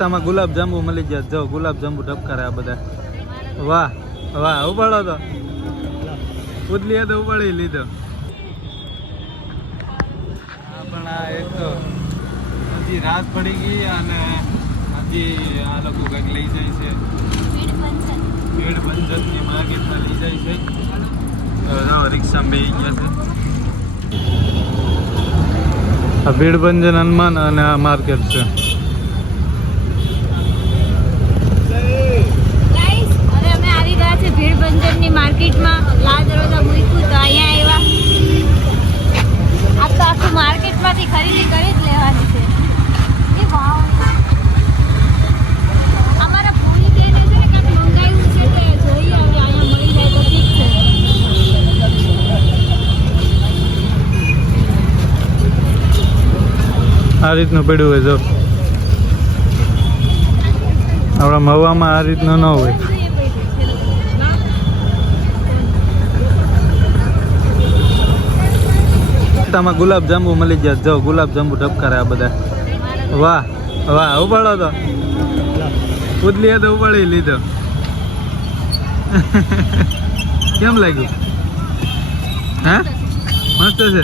આમાં ગુલાબ જાંબુ મળી ગયા. જો ગુલાબ જાંબુ ટપકારે આ બધા. વાહ વાહ, ઉપાડો તો ઉદલીએ તો ઉપાડી લીધો. પણ આ એક તો હજી રાત પડી ગઈ અને હજી આ લોકો કંઈક લઈ જાય છે. ભીડ બંધનની માર્કેટમાં લઈ જાય છે. રિક્ષા બેસી ગયા છે. આ ભીડ બંધન હનુમાન અને આ માર્કેટ છે. ભીડ બંધનની માર્કેટમાં લાલ દરવાજા મૂક્યું તો અહીંયા આવ્યા. આ તો આખું માર્કેટમાંથી ખરીદી કરી જ લેવાની છે. એ ભાવ અમારા ભૂલી કહે છે ને કંઈક મંગાવ્યું છે તે જોઈએ હવે અહીંયા મળી જાય તો ઠીક છે. આ રીતનું પડ્યું હોય જો આપણા મવામાં આ રીતનું ન હોય. આમાં ગુલાબ જાંબુ મળી ગયા. જો ગુલાબ જાંબુ ટપકારે આ બધા. વાહ વાહ, ઉપાડો તો ઉદલીએ તો ઉપાડી લીધો. કેમ લાગ્યું? હા મસ્ત છે.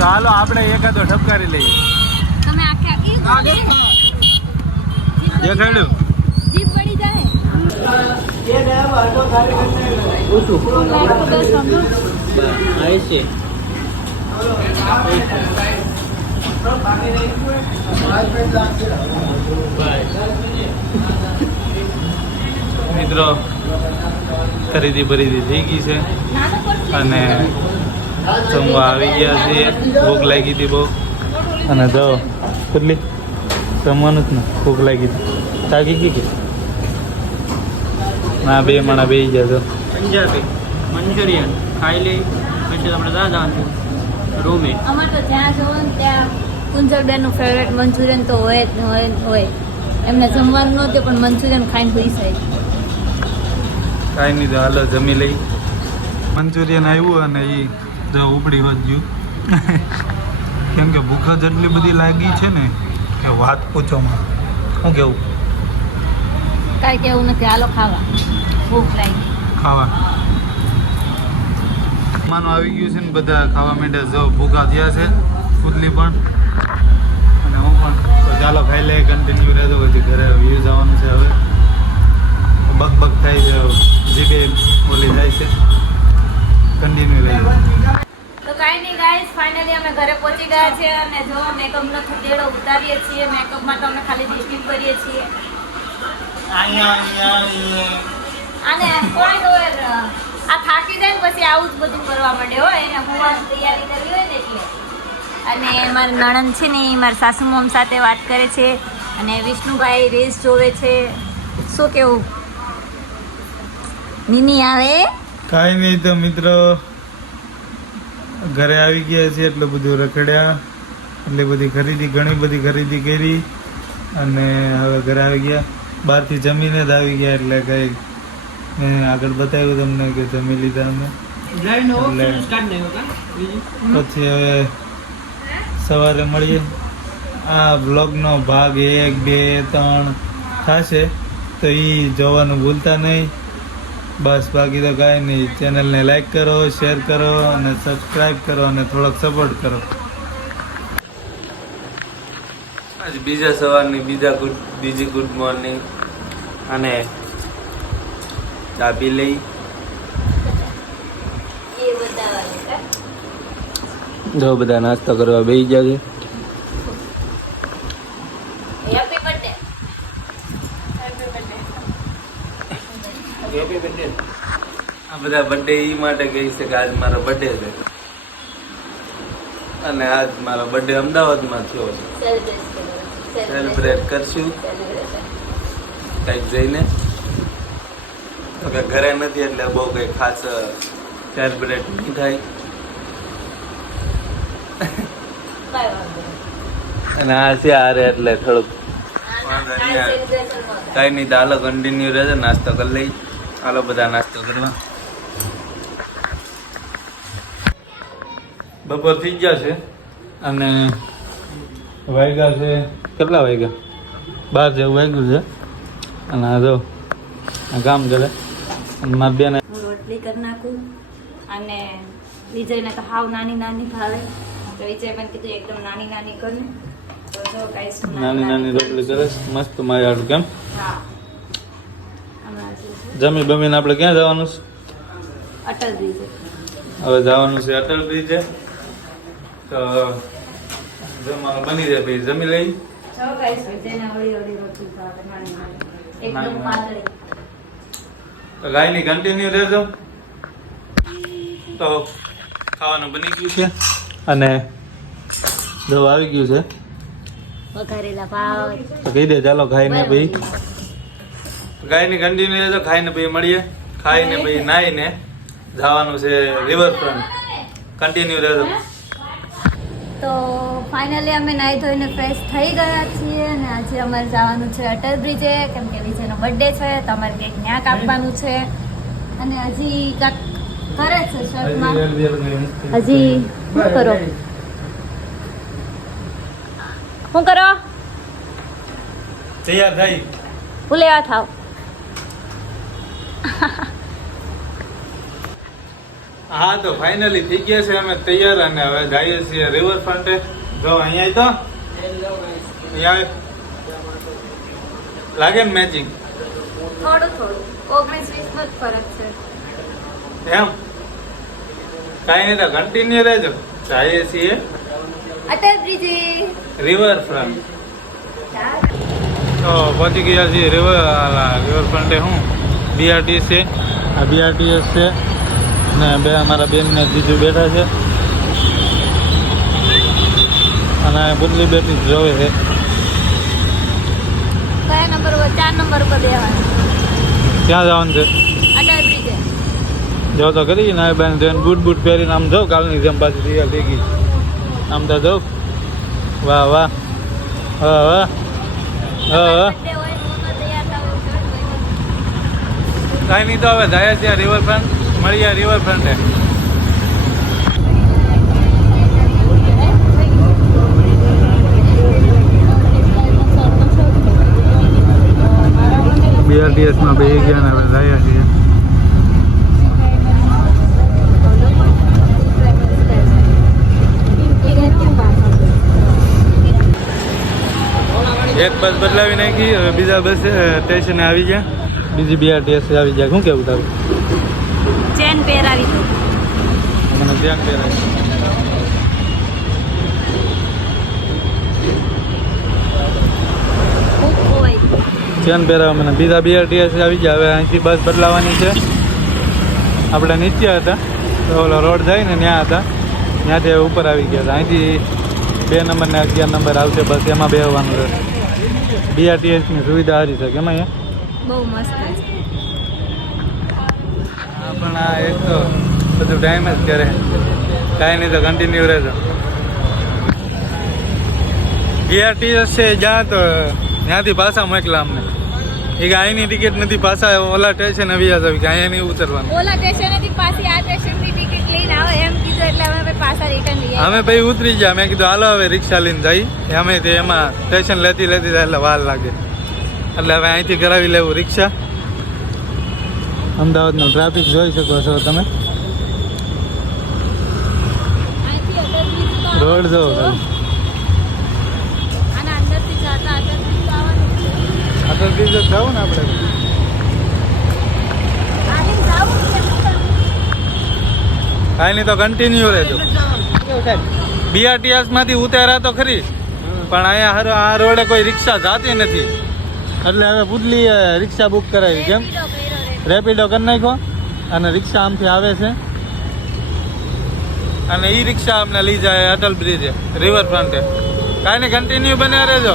ચાલો આપણે એકાદો ઠપકારી લઈએ. દેખાડ્યું મિત્રો ખરીદી બરીદી થઈ ગઈ છે અને જમવા આવી ગયા છીએ. ભૂખ લાગી હતી બહુ અને જો કેટલી જમવાનું જ ને ભૂખ લાગી હતી. થાકી ગઈ કે ના? બે માણા બે ગયા તો પંજાબી મંચુરિયન ખાઈ લઈ પછી આપણે ત્યાં જવાનું રૂમે. અમારે તો જ્યાં જવું ને ત્યાં કુંજલબેનનું ફેવરેટ મંચુરિયન તો હોય જ હોય. એમને જમવાનું નહોતું પણ મંચુરિયન ખાઈને હોઈ જાય. કાંઈ નહીં તો હાલો જમી લઈ. મંચુરિયન આવ્યું અને એ જો ઉપડી હોત ગયું. કેમ કે ભૂખ જ એટલી બધી લાગી છે ને કે વાત પૂછોમાં. શું કેવું? કાંઈ કેવું નથી, હાલો ખાવા. ભૂખ લાગી ખાવા માનું આવી ગયું છે ને બધા ખાવા માંડે. જો ભૂખા થયા છે ઉદલી પણ અને હું પણ. તો ચાલો ખાઈ લે, કન્ટિન્યુ રહેજો. પછી ઘરે વ્યૂ જવાનું છે. હવે બક બક થાય છે, જીભે ઓલી જાય છે. કન્ટિન્યુ રહેજો. તો કાંઈ નહીં ગાઈસ, ફાઇનલી અમે ઘરે પહોંચી ગયા છે અને જો મેકઅપનો ખુદેડો ઉતારીએ છીએ. મેકઅપમાં તો અમે ખાલી ડિસ્ટિંગ કરીએ છીએ. અને કોઈ તો આ થાકી જાય ને પછી આવું જ બધું કરવા માંડે હોય. એને હોવાની તૈયારી કરવી હોય ને એટલે. અને મારા નણંદ છે ને એ મારા સાસુ મોમ સાથે વાત કરે છે અને વિષ્ણુભાઈ રેસ જોવે છે. શું કેવું મિની આવે? કાંઈ નહીં તો મિત્રો ઘરે આવી ગયા છે. એટલું બધું રખડ્યા, એટલી બધી ખરીદી, ઘણી બધી ખરીદી કરી અને હવે ઘરે આવી ગયા. બહારથી જમીને જ આવી ગયા એટલે કંઈ મેં આગળ બતાવ્યું તમને કે જમી લીધા અમે. પછી હવે સવારે મળીએ. આ બ્લોગનો ભાગ 1, 2, 3 થશે તો એ જોવાનું ભૂલતા નહીં. બસ બાકી તો કાંઈ નહીં. ચેનલને લાઈક કરો, શેર કરો અને સબસ્ક્રાઈબ કરો અને થોડોક સપોર્ટ કરો. આજ બીજા સવારની બીજી ગુડ મોર્નિંગ અને ચા પી લઈ. જો બધા નાસ્તો કરવા બેસી ગયા છે. Happy birthday. આ બધા બર્થડે એ માટે કહે છે કે આજ મારો બર્થડે છે અને આજ મારો બર્થડે અમદાવાદમાં થયો છે. સેલિબ્રેટ કરશું કંઈક જઈને. તો કે ઘરે નથી એટલે બહુ કંઈ ખાસ સેલિબ્રેટ નહીં થાય. અને આ છે આરે એટલે થોડુંક કાંઈ નહીં. તો હાલો કન્ટિન્યુ રહેશે. નાસ્તો કરી લઈ. હાલો બધા નાસ્તો કરવા. બપોર થઈ ગયા છે અને વાગ્યા છે કેટલા વાગ્યા 12 જેવું વાગ્યું છે અને આ જો આ કામ કરે અને મારી બેન હું રોટલી કરી નાખું અને વિજયને તો હાવ નાની નાની ભાવે તો વિજય પણ કીધું એકદમ નાની નાની કરી તો જો ગાઈસ નાની નાની રોટલી કરે છે. મસ્ત મારી આડું કેમ હા હમણાં જમી બમીને આપણે ક્યાં જવાનું છે? અટલ બ્રિજ હવે જવાનું છે અટલ બ્રિજે. તો જમવાનું બની જાય પછી જમી લઈ. જો ગાઈસ વિજયને ઓળી ઓળી રોટલી ભાવે નાની નાની એકદમ પાતળી. તો ગાયની કન્ટિન્યુ રહેજો. તો ખાવાનું બની ગયું છે અને દવા આવી ગયું છે. વઘારેલા ભાત તો કહી દે ચાલો ખાઈને પછી ગાયની કન્ટિન્યુ રહેજો. ખાઈને પછી મળીએ. ખાઈને પછી નાહીને જવાનું છે રિવરફ્રન્ટ. કન્ટિન્યુ રહેજો. તો ફાઇનલી અમે નાહી ધોઈને ફ્રેશ થઈ ગયા છીએ અને આજે અમારે જવાનું છે અટલ બ્રિજે કેમ કે વિજયનો બર્થડે છે તો અમારે કંઈક ન્યા કાપવાનું છે અને હજી કાંક કરે છે શર્ટમાં હજી શું કરો તૈયાર થઈ ભૂલેવા થાવ હા તો ફાઇનલી થઈ ગયા છે અમે તૈયાર અને હવે જઈએ છીએ રિવરફ્રન્ટે. જો અહીંયા તો અહીંયા લાગે ને મેચિંગ થોડું 19-20 નો જ ફરક છે એમ કાંઈ નહીં તો કન્ટિન્યુ રહેજો. જઈએ છીએ અટલ બ્રિજે રિવરફ્રન્ટ. તો પહોંચી ગયા છીએ રિવરફ્રન્ટે. હું બીઆરટીએસ છે આ બીઆરટીએસ છે ને બે અમારા બેન ને જીજુ બેઠા છે અને બુદલી બેઠી જોવે છે. કયા નંબર ઉપર 4 નંબર ઉપર બેવાનું ક્યાં જવાનું છે? અટલ બ્રિજે જો તો કરી ને બેન જઈને બૂટ બૂટ પહેરીને આમ જાઉં કાલની જેમ પાછી તૈયાર થઈ ગઈ. આમ તો જાઉં. વાહ વાહ વાહ વાહ વાહ વાહ. કાંઈ નહીં તો હવે જાય ત્યાં રિવરફ્રન્ટ. મળીએ રિવરફ્રન્ટે. બીઆરટીએસમાં બેસી ગયા ને હવે જાય છીએ. એક બસ બદલાવી નાખી હવે બીજા બસ સ્ટેશને આવી ગયા. બીજી બીઆરટીએસ આવી જાય. શું કેવું તારું? ચેન પહેરાવી દો મને ધ્યાન પહેરાય. ચેન પહેરાવા મને. બીજા બીઆરટીએસ આવી ગયા. હવે અહીંથી બસ બદલાવાની છે. આપણે નીચે હતા તો ઓલો રોડ જાય ને ત્યાં હતા ત્યાંથી હવે ઉપર આવી ગયા હતા. અહીંથી 2 નંબર ને 11 નંબર આવશે બસ એમાં બેસવાનું રહેશે. બીઆરટીએસની સુવિધા સારી છે કેમ અહીંયા બહુ મસ્ત છે પણ આ એક તો બધું ટાઈમ જ કરે. કાંઈ નહીં તો કન્ટિન્યુ રહેજો. બીઆરટીએસ છે જ્યાં તો ત્યાંથી પાછા મોકલા અમને. એ કે અહીંની ટિકિટ નથી પાછા ઓલા સ્ટેશન આવી જશે કે અહીંયા નહીં ઉતરવાનું. ઓલા સ્ટેશનેથી પાછી આ સ્ટેશનની ટિકિટ લઈને આવો એમ કીધું એટલે અમે પાછા રિટર્ન લઈએ અમે પછી ઉતરી ગયા. મેં કીધું હાલો હવે રિક્ષા લઈને જઈ. અમે તે એમાં સ્ટેશન લેતી જાય એટલે વાર લાગે એટલે હવે અહીંથી કરાવી લેવું રિક્ષા. અમદાવાદનો ટ્રાફિક જોઈ શકો છો તમે. રોડ જો અને અંદરથી જતા અંદરથી જવાનું અટલ બ્રિજ જાવું ને આપણે. આને જાવું કે કાંઈ નહીં તો કન્ટિન્યુ રહેજો. બીઆરટીએસ માંથી ઉતાર્યા તો ખરી પણ અહીંયા આ રોડે કોઈ રિક્ષા જાતી નથી એટલે હવે બુદલી રિક્ષા બુક કરાવી. કેમ રેપિડો કરી નાખો અને રિક્ષા આમથી આવે છે અને એ રિક્ષા અમને લઈ જાય અટલ બ્રિજે રિવરફ્રન્ટે. કાંઈ નહીં કન્ટિન્યુ બન્યા રહેજો.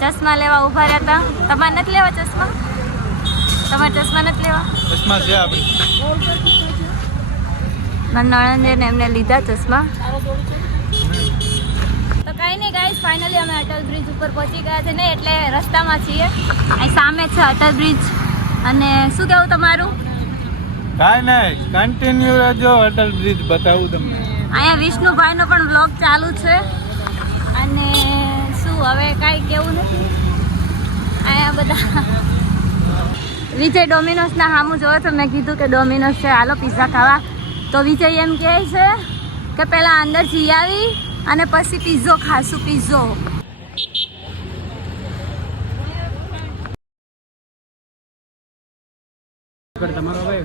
ચશ્મા લેવા ઉભા રહ્યા હતા. તમારે નથી લેવા ચશ્મા? તમારે ચશ્મા નથી લેવા? ચશ્મા છે આપણી. મારા નણંદે ને એમને લીધા ચશ્મા. તો કાંઈ નહીં ગાઈસ ફાઇનલી અમે અટલ બ્રિજ ઉપર પહોંચી ગયા છે ને એટલે રસ્તામાં છીએ. અહીં સામે છે અટલ બ્રિજ અને શું કહેવું તમારું? કાંઈ નહીં કન્ટિન્યુ રહેજો. અટલ બ્રિજ બતાવું તમને. અહીંયા વિષ્ણુભાઈનો પણ વ્લોગ ચાલુ છે અને શું હવે કાંઈ કેવું નથી. અહીંયા બધા વિજય ડોમિનોઝના સામું જોયો તો મેં કીધું કે ડોમિનોઝ છે હાલો પિઝા ખાવા. તો વિજય એમ કહે છે કે પહેલાં અંદર જઈ આવી અને પછી પિઝ્ઝો ખાશું પિઝ્ઝો. તમારો ભાઈ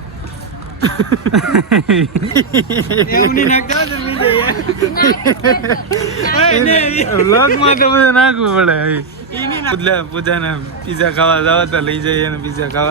વ્લોગમાં તો બધું નાખવું પડે. પૂજાને પીઝા ખાવા જવા તો લઈ જઈએ ને પીઝા ખાવા.